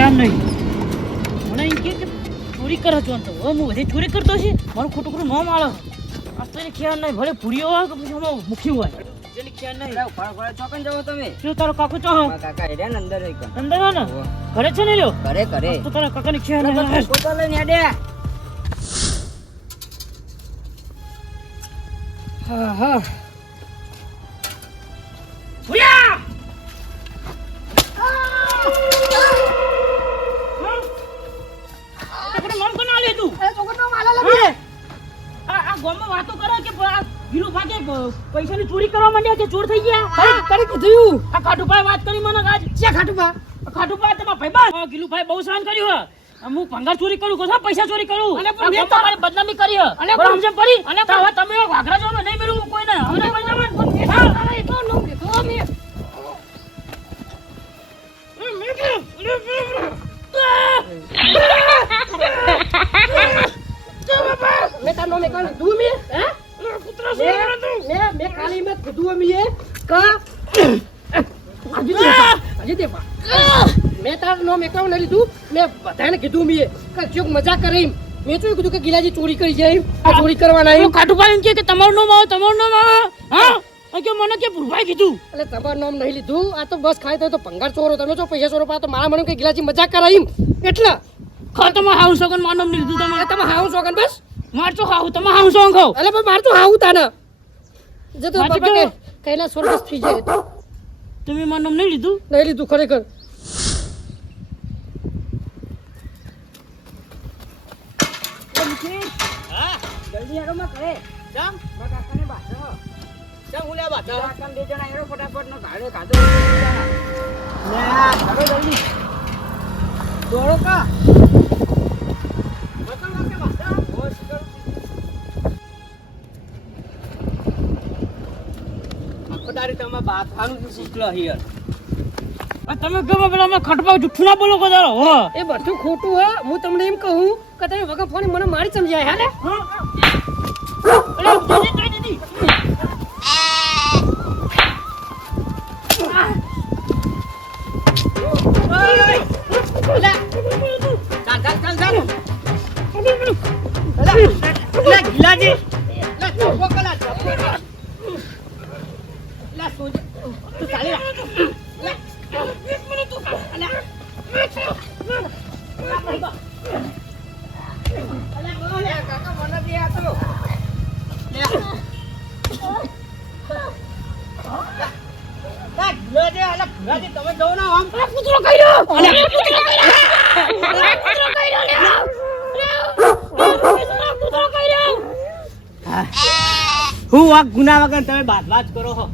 ખ્યાલ નહીં મને એમ કે ચોરી કરે છો તો હું બધી ચોરી કરતો છે મારું ખોટું ખોટું નામ આલે આ તો એને ખ્યાલ નહીં ભલે પૂરીઓ હોય કે પછી આમાં મુખી હોય જેને ખ્યાલ નહીં ઘોડા ચોકન જાવ તમે શું તારો કાકો ચો કાકા એડ્યા ને અંદર અંદર હો ને ઘરે છે ને લ્યો ઘરે તો તારા કાકાને ખ્યાલ નહીં પોતા લઈને એડ્યા હા હા પૂરિયા વાતો કરો કે ગીરો ભાગે પૈસાની ચોરી કરવા માંડ્યા કે ચોર થઈ ગયા કરી કીધું આ ખાટુભાઈ વાત કરી મને આજ ક્યાં ખાટુભાઈ તમારા ભાઈબંધ ગીલુભાઈ બહુ સહન કર્યું હું ભંગાર ચોરી કરું કોસા પૈસા ચોરી કરું અને મેં તમારી બદનામી કરી અને સમજે પડી અને હવે તમે વાઘરા જો નહીં મેળવું કોઈને હવે કોઈ જવાન હા એ તો નો કે તો મે मैं तार नाम कौन दू में हैं पुत्र से मैं काली मत दू में का अजी दे मैं तार नाम कौन नहीं दू मैं बताने कીધું મે કે જોક મજાક કરી મેં તો કીધું કે ગિલાજી ચોરી કરી જાય આ ચોરી કરવાના હું કાટુભાઈ કે તમારું નામ હા કે મને કે ભુરભાઈ કીધું એટલે તમારું નામ નહીં લીધું આ તો બસ ખાય તો ભંગાર ચોરો તમે જો પૈસા ચોરો પા તો મારા મને કે ગિલાજી મજાક કરાઈ એટલે ખા તમે હાઉ સોગન મારું નામ લીધું તમે હાઉ સોગન બસ માર તો હાઉ તમે હાઉ સોગન ખાઓ એટલે પણ માર તો હાઉ તાને જે તો બાપા કે કૈલા સ્વર્ગસ્થ થઈ જાય તો તમે મારું નામ નહીં લીધું ખરેખર હા જલ્દી આરો માં કરે જામ મારા કાકાને બાજો જામ ઉલ્યા બાજો કાકાને બે જણા એરો ફટાફટ નો ગાડે કાદો લે ચાલો જલ્દી દોડો કા તમે ગમે પેલા અમે ખટપા જુઠ્ઠું ના બોલો કદારો હો એ બધું ખોટું હે હું તમને એમ કહું કે તમે વગર ફોન મને મારી સમજાય હાલે અરે દીદી ગિલાજી તું ચાલી તમે જવો ના આમ કૂતરો કર્યો હું આ ગુના વગર તમે બાત કરો હો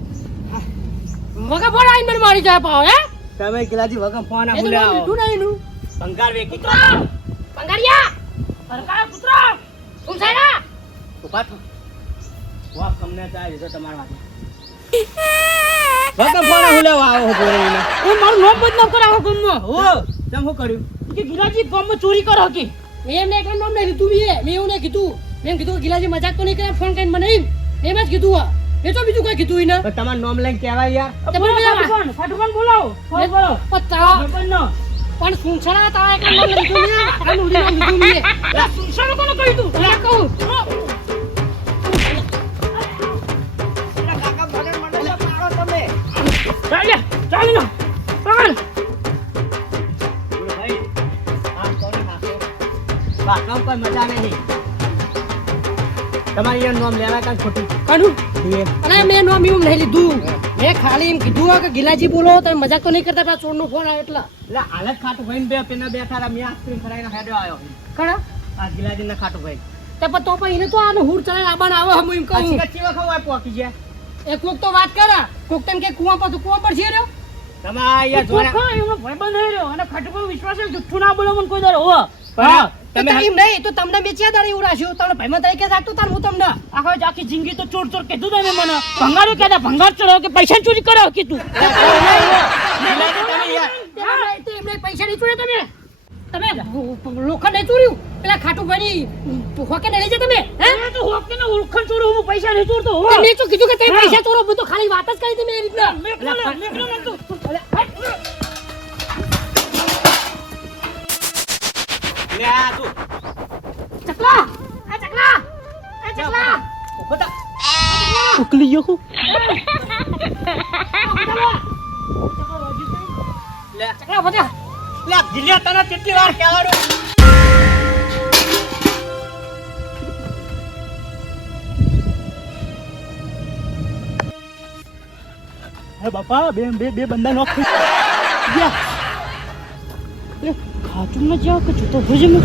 વગર ફોન આઈને મને મારી જાય પાવ હે તમે ગિલાજી વગર ફોન આ બોલ્યા તું નહીં નું ભંગાર વેકી તો ભંગારિયા ભંગાર પુત્ર તું છે ના તો પાછો વા કમને ચાય લીધો તમારા વાતે વગર ફોન આ બોલ્યા આવો બોલીને હું મારું નામ બદનામ કરાવો ગમમાં હો તમ હું કર્યું કે ગિલાજી ગમમાં ચોરી કરો કે મેં એમને એકલા નામ નહીં લીધું મેં એવું નહીં કીધું મેં કીધું ગિલાજી મજાક તો નહીં કરે ફોન કરીને મને એમ જ કીધું આ એ તો બીજું કોઈ કીધું ઈને તમારું નામ લઈને કહેવાય યાર તમે ફાટુભાઈ બોલાવો બોલો પત્તા પણ સુંછણા તા એક નામ લીધું ને આ નુડી નામ લીધું ને સુંછણા કોને કહી તું મને કહું કાકા ભગન મંડળ પાડો તમે ચાલ ના પકડ ભાઈ આમ કોને નાખો બાકામ કોઈ મજા નહીં તમારી યાર નામ લેવા કાં ખોટું કાઢું અરે મેં નામ એવું નહીં લીધું મેં ખાલી એમ કીધું કે ગિલાજી બોલો તમે મજાક તો નહીં કરતા પેલા ચોરનો ફોન આવ્યો એટલે હાલત ખાટું ભાઈ બે પેના બેઠા મેં આઈસ્ક્રીમ ખરાઈને હેડ્યો આવ્યો ખરા આ ગિલાજી ના ખાટું ભાઈ તે પણ તો પણ એને તો આનો હુર ચલાય આબાન આવે હું એમ કહું કચ્ચી વખો હોય પોકી જાય એક કોક તો વાત કરે કોક તેમ કે કુવા પર છે રહ્યો તમે યાર જોરા એનો ભાઈબંધ રહ્યો અને ખાટુભાઈ વિશ્વાસ જુઠ્ઠું ના બોલો મને કોઈ દર હો તમે એમ નહીં તો તમને બેચ્યા એવું રાખ્યું તમને ભાઈમાં તરીકે રાખતો તાર હું તમને આખી જિંદગી તો ચોર ચોર કીધું તમે મને ભંગારો કહેતા ભંગાર ચડાવ કે પૈસા ચોરી કરાવ કીધું પૈસા નહીં ચોર્યા તમે લોખંડ નહીં ચોર્યું પેલા ખાટુભાઈ હોકે નહીં લઈ જાય તમે હે તો હોકે ને ઓળખણ ચોરો હું પૈસા નહીં ચોરતો મેં તો કીધું કે તમે પૈસા ચોરો હું તો ખાલી વાત જ કરી તમે એ રીતના લે આ તું ચકલા આ ચકલા આ ચકલા ઉભો થા. ઉકલી ગયો હું લે ચકલા બધા લે ગિલ્યા તને કેટલી વાર કહેવાનું હે બાપા બે બંદા નોક થઈ ગયા લે ખાતું ન જાવ કે જૂતો ભૂજ મુ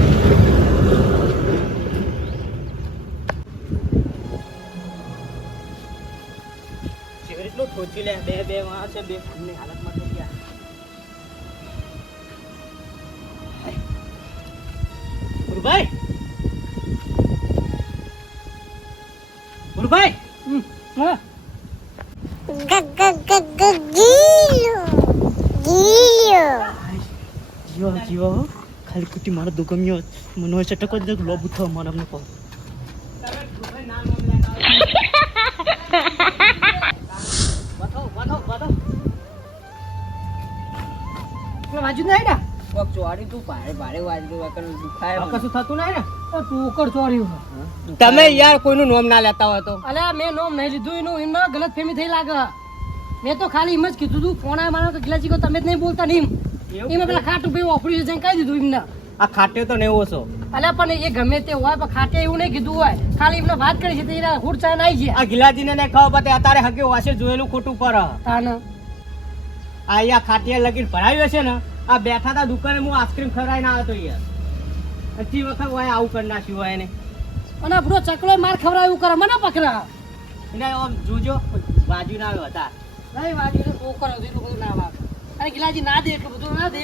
સિગરેટ નો ઠોચી લે બે માં છે બે ની હાલતમાં થઈ ગયા ગુરુભાઈ હા જીવો ખાલી કુટી મારો દુગમ્યો મને હોય ચટકો જ લોબ ઉઠો મારે અમને કહો વાજુ નહીં ને ચોરી તું ભારે વાજરું દુખાય કશું થતું નહીં ને તું કર ચોર્યું તમે યાર કોઈનું નામ ના લેતા હોય તો અલ્યા મેં નોમ નહીં લીધું એનું એમાં ગલત ફેમી થઈ લાગે મેં તો ખાલી એમ જ કીધું તું ફોન આવ્યો મારો ગિલાજી કો તમે જ નહીં બોલતા નહીં એમાં પેલા ખાટું ભાઈ ઓપરેશન જઈને કહી દીધું એમને આ ખાટે તો નહીં ઓછો અલ્યા પણ એ ગમે તે હોય પણ ખાટે એવું નહીં કીધું હોય ખાલી એમને વાત કરી છે તો એના હુડ ચાય નાઈ ગયા આ ગિલાજીને ને ખાવ પતે અત્યારે હગે વાસે જોયેલું ખોટું પર આ તાન અહીંયા ખાટિયા લગીને ભરાયું છે ને આ બેઠા તા દુકાને હું આઈસ્ક્રીમ ખવડાવીને આવ્યો તો યાર હજી વખત હોય આવું કરી નાખ્યું હોય એને અને આપણો ચકલો માર ખવડાવ્યું કરે મને પકડા એને આમ જોજો બાજુ ના આવ્યો હતા નહીં વાડી તો કરો એટલું બધું ના વાગે અને ગિલાજી ના દે એટલું બધું ના દે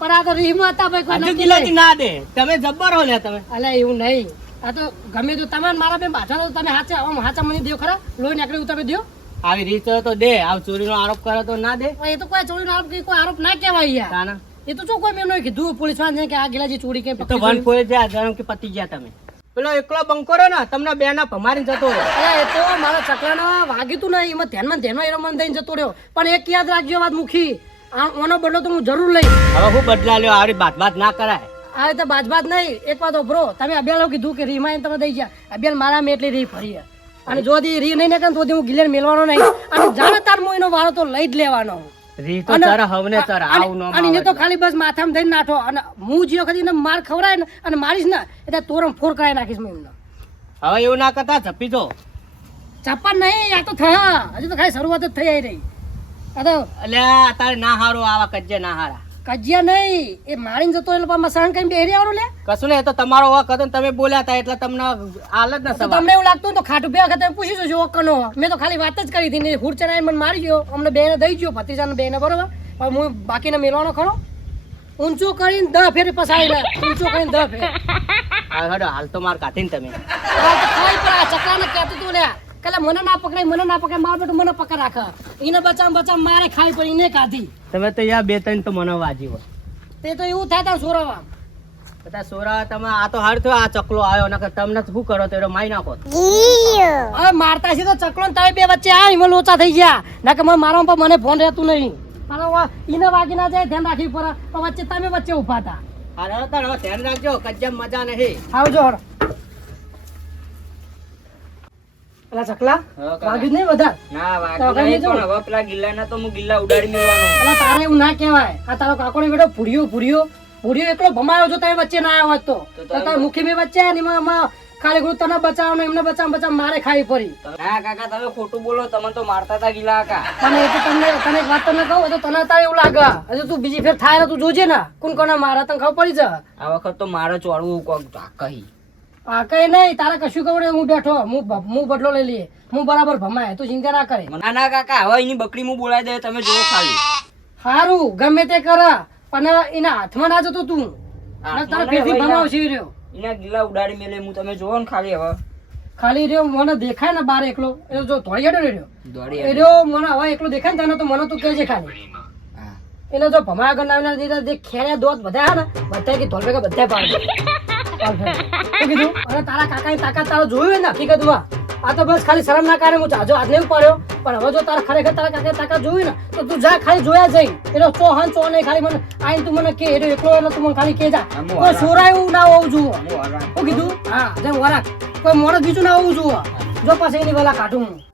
પણ આ તો રીમ હતા ભાઈ કોઈ હજુ નક્કી ગિલાજી નહીં. ના દે તમે જબ્બર હો લે તમે અલ્યા એવું નહીં આ તો ગમે તો તમે મારા બેન પાછા તો તમે હાચા આમ હાચા મને દો ખરા લોહી નીકળે એવું તમે દો આવી રીત તો દે આવ ચોરીનો આરોપ કરે તો ના દે એ તો કોઈ ચોરીનો આરોપ કે કોઈ આરોપ ના કહેવાય યાર તાના એ તો શું કોઈ મેં નહીં કીધું પોલીસ વાળાને કે આ ગિલાજી ચોરી કે તો વન કોઈ જ્યાં જાણો કે પતી ગયા તમે પેલો એકલો બંકો રહ્યો ને તમને બે ના ભમારીને જતો રહ્યો અલ્યા એ તો મારા ચકલાનો વાગ્યું તું ને એમાં ધ્યાનમાં એનો મન થઈને જતો રહ્યો પણ એક યાદ રાખજો વાત મુખી આનો બદલો તો હું જરૂર લઈ હવે હું બદલા લ્યો આવી બાત ના કરાય આ રીતે બાજબાત નહીં એક વાત ઓભરો તમે અભ્યાલ કીધું કે રીમાં તમે દઈ ગયા અભ્યાલ મારા મેં એટલી રહી ફરી અને જો દી રી નહીં ને તો હું ગિલેર મેલવાનો નહીં અને જાણે તાર હું એનો વાળો તો લઈ જ લેવાનો રી તો તારા હવને તારા આવું ન અને એને તો ખાલી બસ માથામાં થઈને નાઠો અને હું જે વખત એને માર ખવડાય ને અને મારીશ ને એટલે તોરમ ફોર કરાવી નાખીશ મેં એમને હવે એવું ના કરતા ઝપી જો ચપ્પા નહીં આ તો થયા હજુ તો ખાલી શરૂઆત જ થઈ આવી રહી આ તો અલ્યા તારે ના હારો આવા કજ્જે ના હારા કજિયા નહીં એ મારીને જતો એટલે પાછા મસાણ કઈ બેહરી આવવાનું લે કશું ને એ તો તમારો વખત હતો ને તમે બોલ્યા હતા એટલે તમને હાલત ના તો સવાલ તમને એવું લાગતું તો ખાટું બે વખત પૂછી જોજો ઓકનો મેં તો ખાલી વાત જ કરી હતી ને હુડ ચડાઈ મને મારી ગયો અમને બેને દઈ ગયો ભત્રીજાને બેને બરોબર પણ હું બાકીને મેળવાનો ખરો ઊંચો કરીને 10 ફેર પસાડી ઊંચો કરીને 10 ફેર હાલ તો માર કાઢીને તમે ખાઈ પર આ ચકલાને કહેતું તું લે કલે મને ના પકડાય માર બેટું મને પકડ રાખે એને બચામ મારે ખાઈ પર એને કાઢી તમે તો યાર બે ત્રણ તો મને વાજી હોય તે તો એવું થાય તાર સોરાવા બધા સોરા તમે આ તો હાર થયો આ ચકલો આવ્યો નકર તમને શું કરો તો એનો મારી નાખો હવે મારતા છે તો ચકલો ને તારે બે વચ્ચે આ એમાં લોચા થઈ ગયા નકર મારા પર મને ફોન રહેતું નહીં મારા ઈને વાગી ના જાય ધ્યાન રાખવી પડે પણ વચ્ચે તમે વચ્ચે ઉભા હતા હાલ હવે ધ્યાન રાખજો કજ્જમ મજા નહીં આવજો હળ પેલા ચકલા વાગ્યું નહીં વધારે ના વાગ્યું નહીં, પણ હવે પેલા ગિલ્લાના તો હું ગિલ્લા ઉડાડી મેળવાનો પેલા તારે એવું ના કહેવાય આ તારો કાકોને બેટો પૂર્યો એકલો ભમાયો જો તમે વચ્ચે ના આવ્યો હોત તો તારા મુખી મેં વચ્ચે આવ્યા ને એમાં ખાલી ગુરુ તને બચાવવાનું એમને બચાવ મારે ખાઈ પડી ના કાકા તમે ખોટું બોલો તમે તો મારતા હતા ગિલ્લા કાકા અને એ તો તને એક વાત તમને કહું એ તો તને તારે એવું લાગે હજુ તું બીજી ફેર થાય ને તું જોજે ને કોણ મારા તને ખબર પડી જાય આ વખત તો મારે ચોરવું કોક કહી આ કઈ નહીં તારે કશું ખબર હું બેઠો હું બદલો લઈ લઈએ હું બરાબર ભમાય તું ચિંતા ના કરે ના કાકા હવે એની બકરી હું બોલાવી દે તમે જોવો ખાલી સારું ગમે તે કર પણ એના હાથમાં ના જતો તું તારા પેટથી ભમાવશે રહ્યો એના ગિલ્લા ઉડાડી મેલે હું તમે જોવો ને ખાલી હવે ખાલી રહ્યો મને દેખાય ને બાર એકલો એ જો ધોળી હેડો રહ્યો દોડી એ રહ્યો મને હવે એકલો દેખાય ને તને તો મને તું કહેજે ખાલી એને જો ભમાયા આગળ ના દીધા જે ખેડ્યા દોત બધા ને બધા કે ધોળ ભેગા બધા પાડે શું કીધું અને તારા કાકાની તાકાત તારો જોયું ને હકીકતમાં આ તો બસ ખાલી શરમ ના કારણે હું ચાજો હાથ નહીં પાડ્યો પણ હવે જો તારે ખરેખર તારા કાકા તાકા જોયું ને તો તું જા ખાલી જોયા જઈ એનો ચો હાન ચો નહીં ખાલી મને આઈને તું મને કે એનો એકલો એટલે તું મને ખાલી કે જા કોઈ સોરાયું ના હોવું જુઓ શું કીધું હા જેમ વરાક કોઈ મોડો બીજું ના હોવું જુઓ જો પાછું એની વેલા કાઢું હું